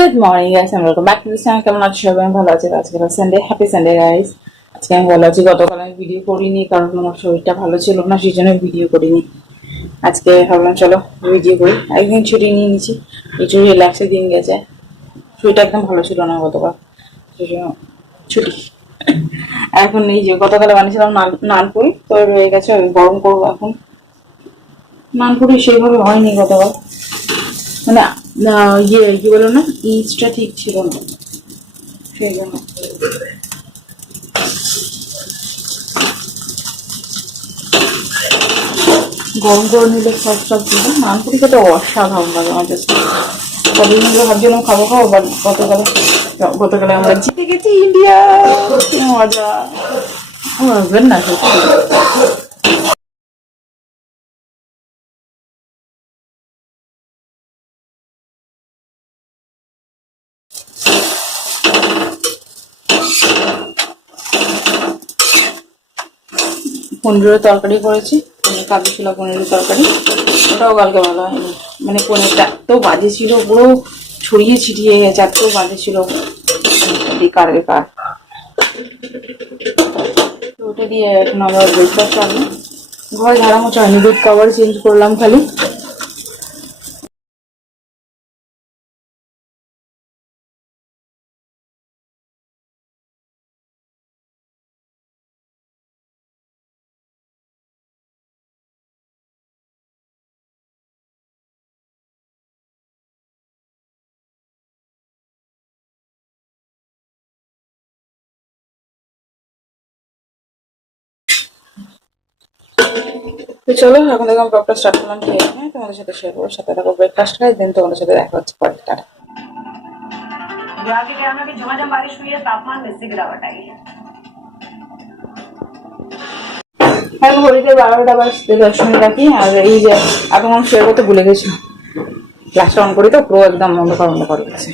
Good morning guys and welcome back to channel কেমন আছো সবাই? আমি ভালো আছি আজকে সানডে হ্যাপি সানডে গাইস আজকে আমি ভালো আছি গতকাল আমি ভিডিও করিনি, কারণ আমার শরীরটা ভালো ছিল না সেই জন্য ভিডিও করিনি। আজকে ভাবলাম, চলো ভিডিও করি। একদিন ছুটি নিয়ে নিচ্ছি একটু রিল্যাক্সের দিন গেছে। শরীরটা একদম ভালো ছিল না গতকাল সেই জন্য ছুটি। এখন এই যে গতকালে বানিয়েছিলাম নান নানপুরি, তো রয়ে গেছে গরম করব এখন। নানপুরি সেইভাবে হয়নি গতকাল। মানে ইয়ে কি বলো না ইস্টটা ঠিক ছিল না। সেই জন্য। গরম করে নিলে সব সব দিল নানপুরি খেতে অসাধারণ লাগে আমার কাছে। কদিন ধরে ভাবছিলাম খাব খাব বাট গতকালে গতকালে আমরা জিতে গেছি ইন্ডিয়া। মজা। আমার হাজবেন্ড না সত্যি পনেরো তরকারি করেছি কাজু ছিল পনেরো তরকারি। ওটাও কালকে ভালো হয়নি। মানে পনেরোটা এত বাজে ছিল, পুরো ছড়িয়ে ছিটিয়ে গেছে এত বাজে ছিল। বেকার বেকার। ওটা দিয়ে এখন আমরা ব্রেকফাস্ট আনলাম ঘরে ঝাড়া মোচা হয়নি দুধ কাভার চেঞ্জ করলাম খালি। তো চলো এখন দেখো আমি ব্লগটা স্টার্ট করলাম খেয়ে হ্যাঁ তোমাদের সাথে শেয়ার করবো সাথে থাকো ব্রেকফাস্ট খাই দেন তোমাদের সাথে দেখা হচ্ছে পরে টাটা जो आगे गया में भी झमाझम बारिश हुई है तापमान में से गिरावट आई है এখন ঘড়িতে বারোটা বাজতে দশ মিনিট রাখি আর এই যে এখন আমি শেয়ার করতে ভুলে গেছি গ্লাসটা অন করি তো পুরো একদম অন্ধকার অন্ধকার হয়ে গেছে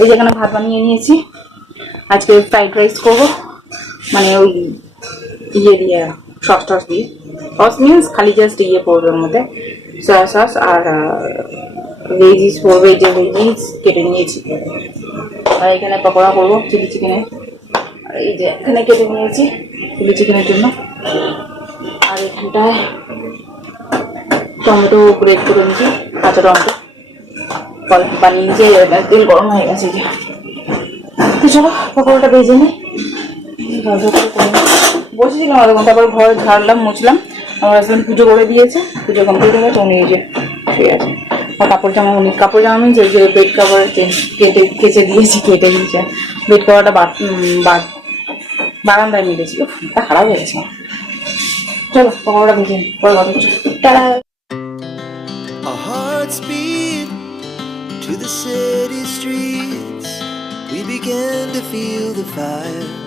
এই যে এখানে ভাত বানিয়ে নিয়েছি আজকে ফ্রাইড রাইস করবো মানে ওই ইয়ে দিয়ে সস টস দিয়ে। সস মিন্স খালি জাস্ট ইয়ে পড়বে ওর মধ্যে। সয়া সস আর ভেজিস পড়বে যে ভেজিস কেটে নিয়েছি। আর এখানে পকোড়া করব চিলি চিকেনের আর এই যে এখানে কেটে নিয়েছি চিলি চিকেনের জন্য। আর এখানটায় টমেটো গ্রেট করে নিয়েছি, কাঁচা টমেটো। বানিয়ে নিয়েছি তেল গরম হয়ে গেছে যে। তো চলো, পকোড়াটা ভেজে নিই। বসেছিলাম আর তারপর ঘর ঝাড়লাম, মুছলাম। আমার হাজবেন্ড পুজো করে দিয়েছে, পুজো কমপ্লিট হয়ে গেছে, উনি যে ঠিক আছে। কাপড় জামা, উনি কাপড় জামা মিনস যে বেড কাভার কেটে, কেচে দিয়েছি, কেটে দিয়েছে। বেড কাভারটা বারান্দায় মিলেছি তা খারাপ হয়ে গেছে চলো, পকোড়াটা ভেজে পরে কথা Our to the city streets. We began to feel the fire.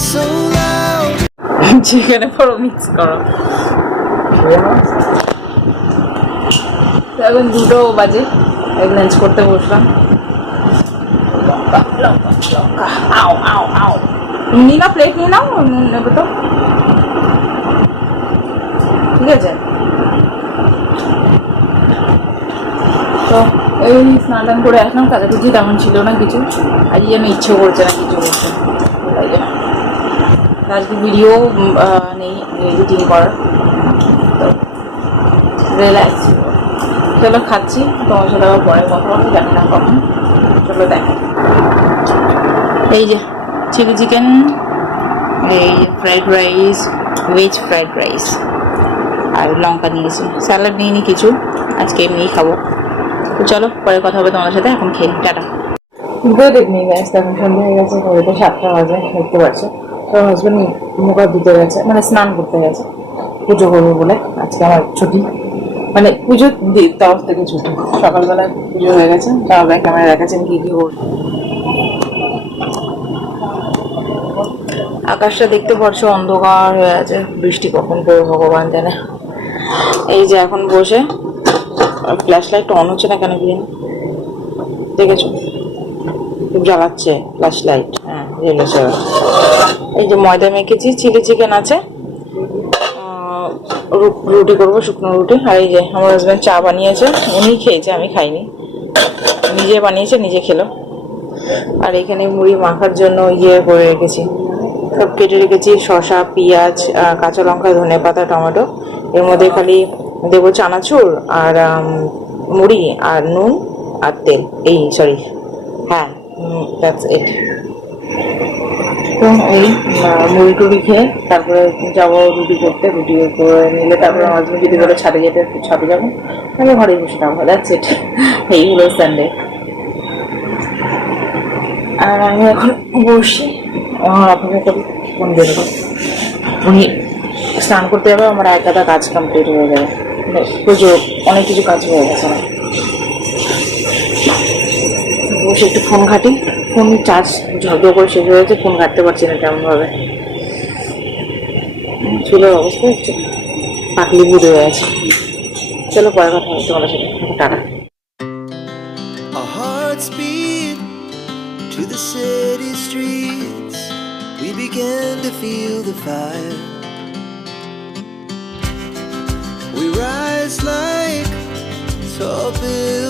যেখানে পুরো মিক্স করো। এখন দুটো বাজে লাঞ্চ করতে বসলাম। আও আও আও। নি না প্লেট নিয়ে নাও, নেব তো। ঠিক আছে। তো এই স্নান করে আসলাম কাছাকাছি তেমন ছিল না কিছু। আজকে যেন ইচ্ছে করছে না কিছু তাই জন্য আজকে ভিডিও নেই এডিটিং করার। তো রিল্যাক্স চলো খাচ্ছি, তোমার সাথে আবার পরে কথা বলব জানি না কখন। চলো দেখো। এই যে চিলি চিকেন এই fried rice veg fried rice আর লঙ্কা দিয়েছি স্যালাড নিইনি কিছু, আজকে এমনিই খাব। তো চলো, পরে কথা হবে তোমাদের সাথে, এখন খেয়ে টাটা। গুড ইভিনিং গাইস এখন সন্ধ্যা হয়ে গেছে, ঘড়িতে সাতটা বাজে, দেখতে পাচ্ছ। তো হাজবেন্ড মুখা দিতে গেছে মানে স্নান করতে গেছে। পুজো করব বলে, আজকে আমার ছুটি। মানে পুজোর দি- তরফ থেকে ছুটি। সকালবেলা পুজো হয়ে গেছে তারপরে ক্যামেরা দেখাচ্ছেন কি কি করব। আকাশটা দেখতে পাচ্ছ অন্ধকার হয়ে আছে। বৃষ্টি কখন পড়বে ভগবান জানে। এই যে এখন বসে ফ্ল্যাশ লাইট অন হচ্ছে না কেন কি দেখেছ? খুব জ্বালাচ্ছে ফ্ল্যাশ লাইট হ্যাঁ এবার। এই যে ময়দা মেখেছি, চিলি চিকেন আছে। রুটি করব, শুকনো রুটি। আর এই যে আমার হাজব্যান্ড চা বানিয়েছে, উনি খেয়েছে, আমি খাইনি। নিজে বানিয়েছে, নিজে খেলো। আর এখানে মুড়ি মাখার জন্য ইয়ে করে রেখেছি। সব কেটে রেখেছি, শসা, পেঁয়াজ কাঁচা লঙ্কা, ধনে পাতা, টমেটো। এর মধ্যে খালি দেবো চানাচুর আর মুড়ি আর নুন আর তেল। এই সরি হ্যাঁ দ্যাটস ইট এই আহ, মুড়ি টুড়ি খেয়ে তারপরে যাব রুটি করতে রুটি করে নিলে তারপরে হাজবেন্ড যদি বলে ছাদে যেতে ছাদে যাব। তাহলে ঘরেই বসে থাকব দ্যাটস ইট এই হলো সানডে আর আমি এখন বসি আমার অপেক্ষা করি ফোন বেরোবো উনি স্নান করতে যাবে আমার এক গাদা কাজ কমপ্লিট হয়ে যাবে। প্রচুর অনেক কিছু কাজ হয়ে গেছে বসে একটু ফোন ঘাটি। ফোন চার্জ ঝড় করে শেষ হয়ে ফোন কাটতে পারছি না কেমনভাবে? চুলের অবস্থা হচ্ছে পাকলি বুড়ে হয়ে আছে। চলো পরে কথা হচ্ছে তোমাদের সাথে। Tata. To the city we began to feel the fire. We rise like tall buildings.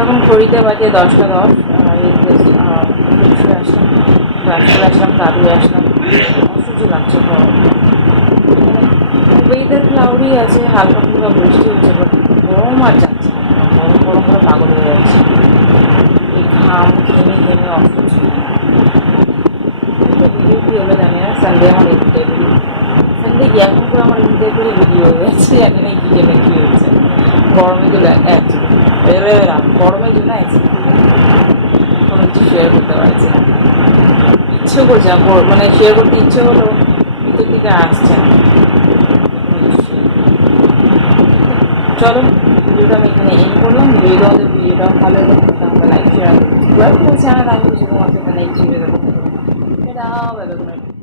এখন ঘড়িতে বাজে দশটা দশ আসলাম ক্লাস আসলাম ধুয়ে আসলাম, অসহ্য লাগছে ওয়েদার ক্লাউডি আছে, হালকা ফুলকা বৃষ্টি হচ্ছে বাট গরম আর যাচ্ছে গরম গরম করে পাগল হয়ে যাচ্ছে। এই ঘাম ঘেমে ঘেমে অসহ্য। ভিডিও কী হলো জানি না সানডে আমার ইনটেবিলি সানডে কি, এখন করে আমার ইনটেবিলি ভিডিও হয়ে যাচ্ছে, জানি না কী জন্য কী হচ্ছে গরমে তো অ্যাকচুয়ালি গরমের জন্য কোনো কিছু শেয়ার করতে পারছি না। ইচ্ছে করছে মানে শেয়ার করতে ইচ্ছে হলো ভিতর থেকে আসছে না। কিছু। চলো, ভিডিওটা আমি এখানে এন্ড করলাম। যদি তোমাদের ভিডিওটা ভালো লাগে তাহলে লাইক শেয়ার করছি চ্যানেল আমি শুধুমাত্র নেক্সট ভিডিও দেখো